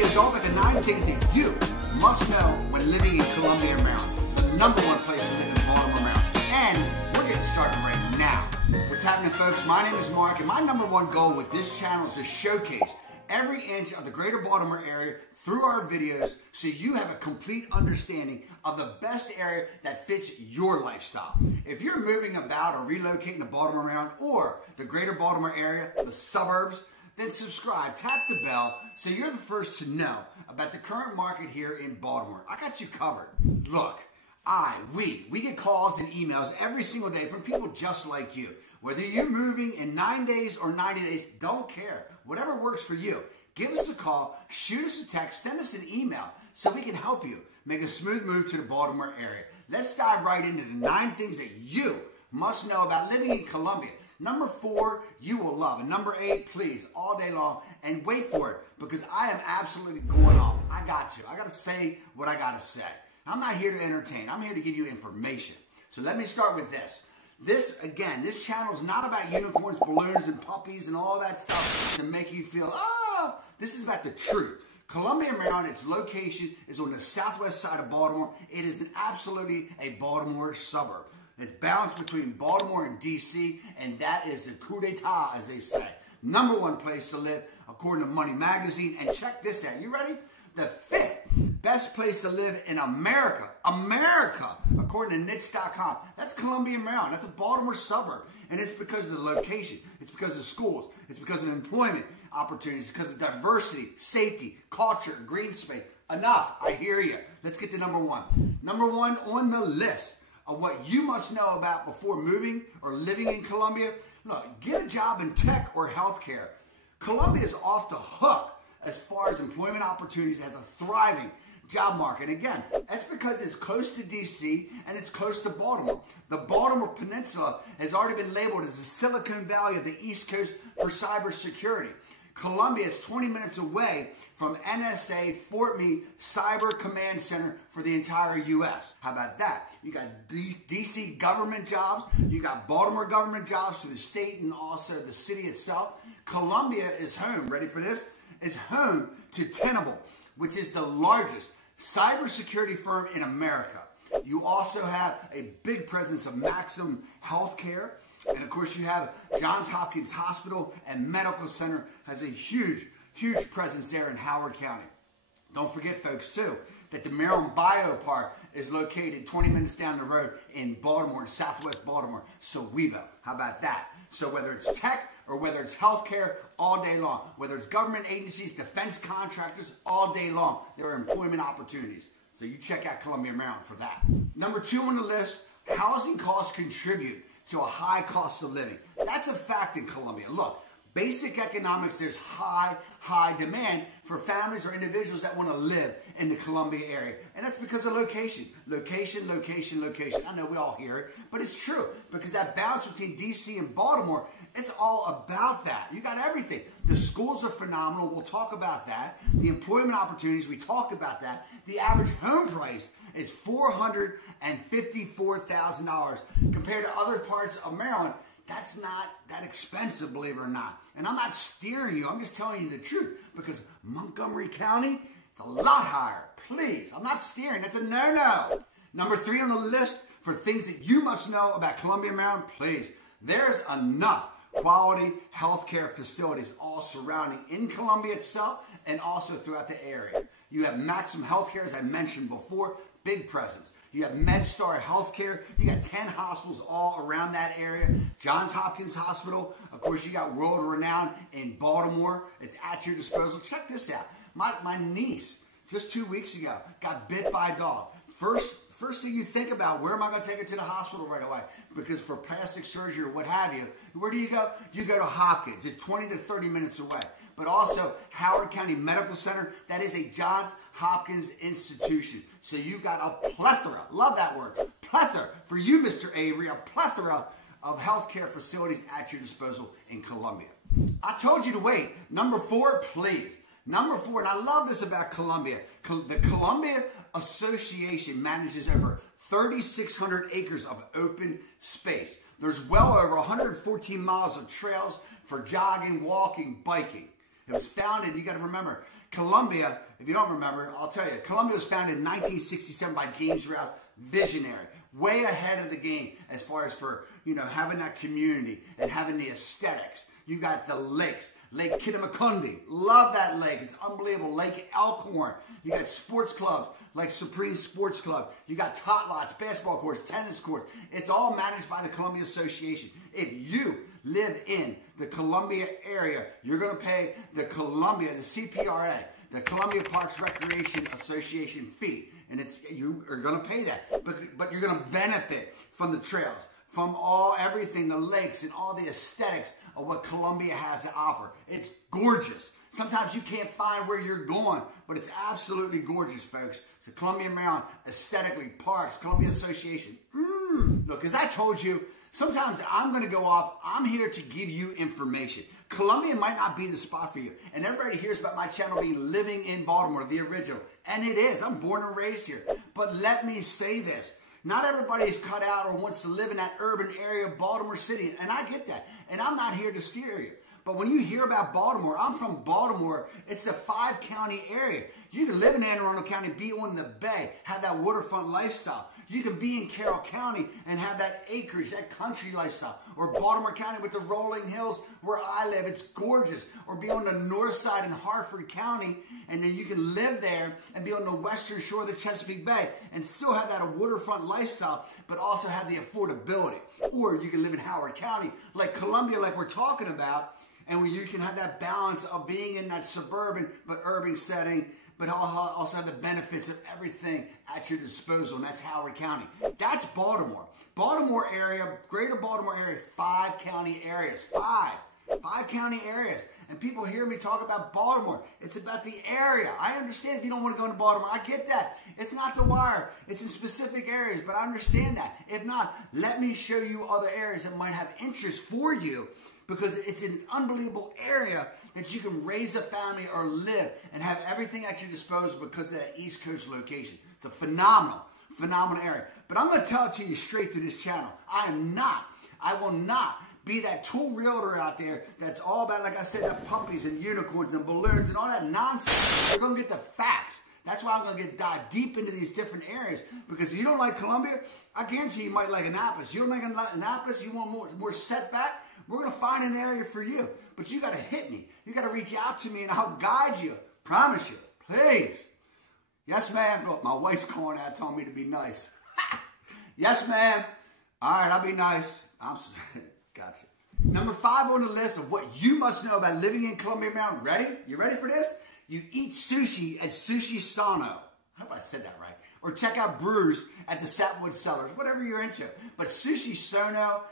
video is all about the 9 things that you must know when living in Columbia, Maryland, the #1 place to live in Baltimore, Maryland. And we're getting started right now. What's happening, folks? My name is Mark, and my #1 goal with this channel is to showcase every inch of the Greater Baltimore area through our videos so you have a complete understanding of the best area that fits your lifestyle. If you're moving about or relocating to Baltimore, Maryland, or the Greater Baltimore area, the suburbs, then subscribe, tap the bell so you're the first to know about the current market here in Baltimore. I got you covered. Look, we get calls and emails every single day from people just like you. Whether you're moving in 9 days or 90 days, don't care. Whatever works for you. Give us a call, shoot us a text, send us an email so we can help you make a smooth move to the Baltimore area. Let's dive right into the 9 things that you must know about living in Columbia. #4, you will love. And #8, please, all day long. And wait for it, because I am absolutely going off. I got to say what I got to say. I'm not here to entertain. I'm here to give you information. So let me start with this. This channel is not about unicorns, balloons, and puppies and all that stuff to make you feel, oh, this is about the truth. Columbia, Maryland, its location is on the southwest side of Baltimore. It is absolutely a Baltimore suburb. It's balanced between Baltimore and DC, and that is the coup d'etat, as they say. #1 place to live, according to Money Magazine. And check this out. You ready? The 5th best place to live in America, according to niche.com. That's Columbia, Maryland. That's a Baltimore suburb. And it's because of the location. It's because of schools. It's because of employment opportunities. It's because of diversity, safety, culture, green space. Enough. I hear you. Let's get to #1. #1 on the list of what you must know about before moving or living in Columbia. Look, get a job in tech or healthcare. Columbia is off the hook as far as employment opportunities, has a thriving job market. Again, that's because it's close to DC and it's close to Baltimore. The Baltimore Peninsula has already been labeled as the Silicon Valley of the East Coast for cybersecurity. Columbia is 20 minutes away from NSA Fort Meade Cyber Command Center for the entire U.S. How about that? You got DC government jobs, you got Baltimore government jobs for the state and also the city itself. Columbia is home, ready for this? Is home to Tenable, which is the largest cybersecurity firm in America. You also have a big presence of Maxim Healthcare. And of course you have Johns Hopkins Hospital and Medical Center has a huge presence there in Howard County. Don't forget, folks, too, that the Maryland Biopark is located 20 minutes down the road in Baltimore, in southwest Baltimore, Sowebo. How about that? So whether it's tech or whether it's healthcare, all day long. Whether it's government agencies, defense contractors, all day long. There are employment opportunities. So you check out Columbia, Maryland for that. #2 on the list, housing costs contribute to a high cost of living. That's a fact in Columbia. Look, basic economics, there's high demand for families or individuals that want to live in the Columbia area. And that's because of location. Location. I know we all hear it, but it's true. Because that balance between DC and Baltimore, it's all about that. You got everything. The schools are phenomenal. We'll talk about that. The employment opportunities, we talked about that. The average home price is $454,000 compared to other parts of Maryland. That's not that expensive, believe it or not. And I'm not steering you. I'm just telling you the truth. Because Montgomery County, it's a lot higher. Please, I'm not steering. That's a no-no. #3 on the list for things that you must know about Columbia, Maryland, please. There's enough quality healthcare facilities all surrounding in Columbia itself and also throughout the area. You have Maxim Healthcare, as I mentioned before, big presence. You have MedStar Healthcare. You got 10 hospitals all around that area. Johns Hopkins Hospital. Of course, you got world renowned in Baltimore. It's at your disposal. Check this out. My niece, just 2 weeks ago, got bit by a dog. First thing you think about, where am I going to take her to the hospital right away? Because for plastic surgery or what have you, where do you go? You go to Hopkins. It's 20 to 30 minutes away. But also Howard County Medical Center, that is a Johns Hopkins institution. So you got a plethora, love that word, plethora, for you, Mr. Avery, a plethora of healthcare facilities at your disposal in Columbia. I told you to wait. #4, please. #4, and I love this about Columbia. The Columbia Association manages over 3,600 acres of open space. There's well over 114 miles of trails for jogging, walking, biking. It was founded, you got to remember, Columbia, if you don't remember, I'll tell you, Columbia was founded in 1967 by James Rouse, visionary, way ahead of the game as far as for, having that community and having the aesthetics. You got the lakes, Lake Kittamakundi, love that lake, it's unbelievable. Lake Elkhorn, you got sports clubs like Supreme Sports Club, you got tot lots, basketball courts, tennis courts. It's all managed by the Columbia Association. If you live in the Columbia area, you're going to pay the CPRA, the Columbia Parks Recreation Association fee, and you are going to pay that, but you're going to benefit from the trails, from everything, the lakes, and all the aesthetics of what Columbia has to offer. It's gorgeous. Sometimes you can't find where you're going, but it's absolutely gorgeous, folks. So Columbia, Maryland, aesthetically, parks, Columbia Association. Look, as I told you, sometimes I'm going to go off. I'm here to give you information. Columbia might not be the spot for you. And everybody hears about my channel being Living in Baltimore, the original. And it is. I'm born and raised here. But let me say this. Not everybody is cut out or wants to live in that urban area of Baltimore City. And I get that. And I'm not here to steer you. But when you hear about Baltimore, I'm from Baltimore. It's a 5-county area. You can live in Anne Arundel County, be on the bay, have that waterfront lifestyle. You can be in Carroll County and have that acreage, that country lifestyle. Or Baltimore County with the rolling hills where I live. It's gorgeous. Or be on the north side in Hartford County, and then you can live there and be on the western shore of the Chesapeake Bay and still have that waterfront lifestyle, but also have the affordability. Or you can live in Howard County, like Columbia, like we're talking about, and where you can have that balance of being in that suburban but urban setting, but also have the benefits of everything at your disposal, and that's Howard County. That's Baltimore. Baltimore area, Greater Baltimore Area, 5-county areas. Five county areas. And people hear me talk about Baltimore. It's about the area. I understand if you don't want to go into Baltimore. I get that. It's not the wire. It's in specific areas, but I understand that. If not, let me show you other areas that might have interest for you, because it's an unbelievable area that you can raise a family or live and have everything at your disposal because of that East Coast location. It's a phenomenal area. But I'm going to tell it to you straight to this channel. I will not be that tool realtor out there that's all about, like I said, that puppies and unicorns and balloons and all that nonsense. We're going to get the facts. That's why I'm going to dive deep into these different areas, because if you don't like Columbia, I guarantee you might like Annapolis. You don't like Annapolis, you want more setback, we're going to find an area for you. But you got to hit me. You got to reach out to me and I'll guide you. Promise you. Please. Yes, ma'am. Look, my wife's calling out telling me to be nice. Yes, ma'am. All right, I'll be nice. Gotcha. Number 5 on the list of what you must know about living in Columbia, Maryland. Ready? You ready for this? You eat sushi at Sushi Sono. I hope I said that right. Or check out brews at the Sapwood Cellars. Whatever you're into. But Sushi Sono,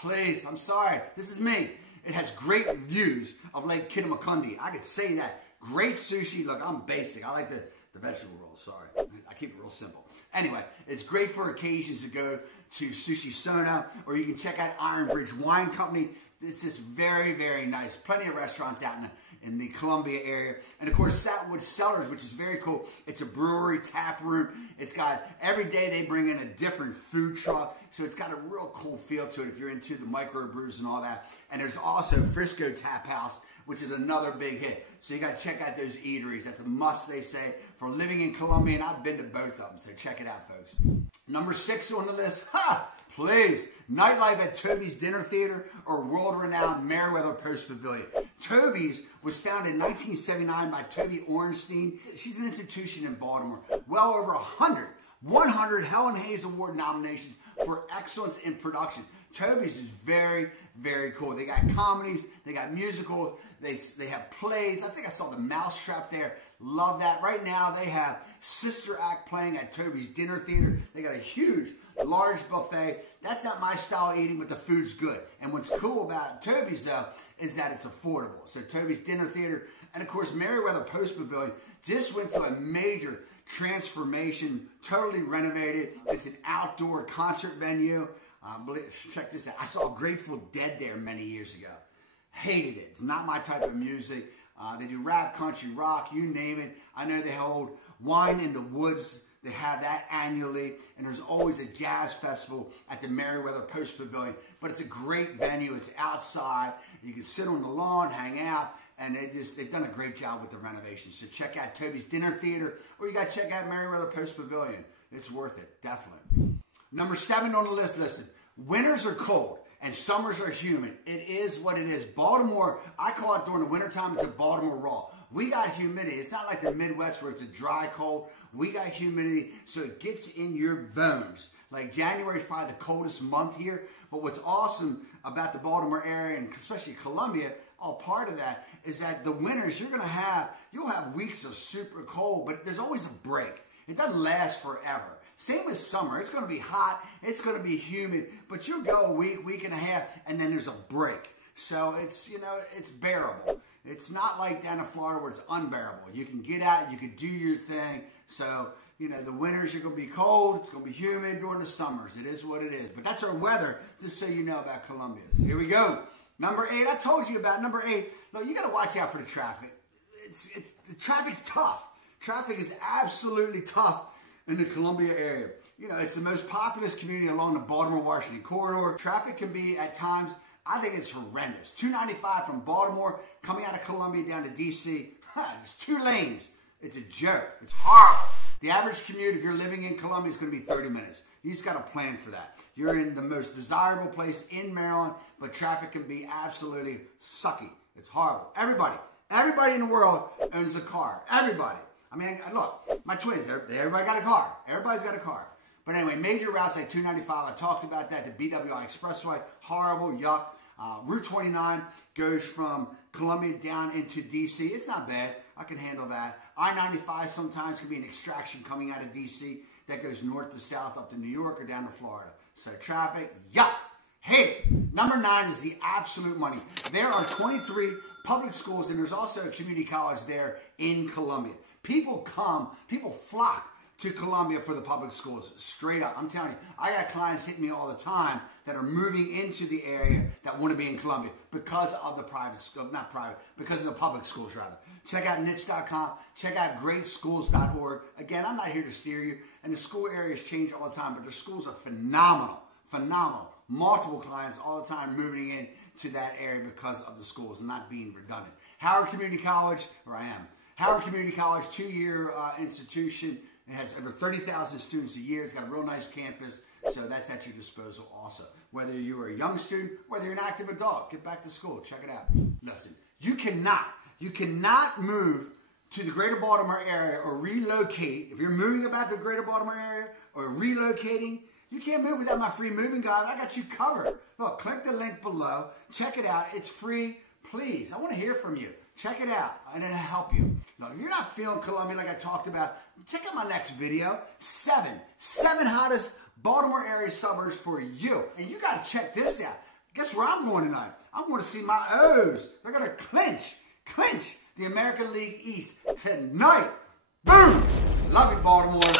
please. I'm sorry. This is me. It has great views of Lake Kittamakundi. I could say that. Great sushi. Look, I'm basic. I like the vegetable rolls. Sorry. I keep it real simple. Anyway, it's great for occasions to go to Sushi Sono, or you can check out Iron Bridge Wine Company. It's just very, very nice. Plenty of restaurants out in the Columbia area. And of course, Sapwood Cellars, which is very cool. It's a brewery, tap room. It's got, every day they bring in a different food truck. So it's got a real cool feel to it if you're into the microbrews and all that. And there's also Frisco Tap House, which is another big hit. So you got to check out those eateries. That's a must, they say, for living in Columbia. And I've been to both of them, so check it out, folks. Number 6 on the list, please, nightlife at Toby's Dinner Theater or world-renowned Meriwether Post Pavilion. Toby's was founded in 1979 by Toby Orenstein. She's an institution in Baltimore. Well over 100 Helen Hayes Award nominations for excellence in production. Toby's is very, very cool. They got comedies, they got musicals, they have plays. I think I saw the Mousetrap there. Love that. Right now they have Sister Act playing at Toby's Dinner Theater. They got a huge, large buffet. That's not my style of eating, but the food's good. And what's cool about Toby's, though, is that it's affordable. So Toby's Dinner Theater, and of course Meriwether Post Pavilion just went through a major transformation, totally renovated. It's an outdoor concert venue. Check this out. I saw Grateful Dead there many years ago. Hated it. It's not my type of music. They do rap, country, rock, you name it. I know they hold Wine in the Woods. They have that annually. And there's always a jazz festival at the Meriwether Post Pavilion. But it's a great venue. It's outside. You can sit on the lawn, hang out, And they've done a great job with the renovations. So check out Toby's Dinner Theater, or you got to check out Meriwether Post Pavilion. It's worth it, definitely. Number 7 on the list, listen. Winters are cold and summers are humid. It is what it is. Baltimore, I call it during the wintertime, it's a Baltimore raw. We got humidity. It's not like the Midwest where it's a dry cold. We got humidity, so it gets in your bones. Like January is probably the coldest month here. But what's awesome about the Baltimore area, and especially Columbia, all part of that, is that the winters you'll have weeks of super cold, but there's always a break. It doesn't last forever. Same as summer. It's going to be hot. It's going to be humid, but you'll go a week and a half, and then there's a break. So it's, it's bearable. It's not like down in Florida where it's unbearable. You can get out, you can do your thing. So, the winters you're going to be cold. It's going to be humid during the summers. It is what it is. But that's our weather, just so you know about Columbia. Here we go. Number 8, I told you about number 8. Look, you got to watch out for the traffic. The traffic's tough. Traffic is absolutely tough in the Columbia area. It's the most populous community along the Baltimore-Washington corridor. Traffic can be, at times, I think it's horrendous. 295 from Baltimore, coming out of Columbia down to D.C. It's 2 lanes. It's a joke. It's horrible. The average commute, if you're living in Columbia, is going to be 30 minutes. You just got to plan for that. You're in the most desirable place in Maryland, but traffic can be absolutely sucky. It's horrible. Everybody in the world owns a car. Everybody. I mean, look, my twins, everybody got a car. Everybody's got a car. But anyway, major routes like 295, I talked about that, the BWI Expressway, horrible, yuck. Route 29 goes from Columbia down into D.C. It's not bad. I can handle that. I-95 sometimes can be an extraction coming out of D.C. that goes north to south up to New York or down to Florida. So traffic, yuck. Hate it. Number 9 is the absolute money. There are 23 public schools, and there's also a community college there in Columbia. People flock to Columbia for the public schools. Straight up, I'm telling you, I got clients hitting me all the time that are moving into the area that want to be in Columbia because of the because of the public schools rather. Check out niche.com, check out greatschools.org. Again, I'm not here to steer you, and the school areas change all the time, but their schools are phenomenal. Multiple clients all the time moving in to that area because of the schools and not being redundant. Howard Community College, where I am. Howard Community College, 2-year institution. It has over 30,000 students a year. It's got a real nice campus, so that's at your disposal also. Whether you are a young student, whether you're an active adult, get back to school. Check it out. Listen, you cannot move to the Greater Baltimore area or relocate. If you're moving about the Greater Baltimore area or relocating, you can't move without my free moving guide. I got you covered. Look, click the link below. Check it out. It's free. Please, I want to hear from you. Check it out, and it'll help you. Look, if you're not feeling Columbia like I talked about, check out my next video. 7 hottest Baltimore area suburbs for you. And you got to check this out. Guess where I'm going tonight? I'm going to see my O's. They're going to clinch the American League East tonight. Boom! Love you, Baltimore.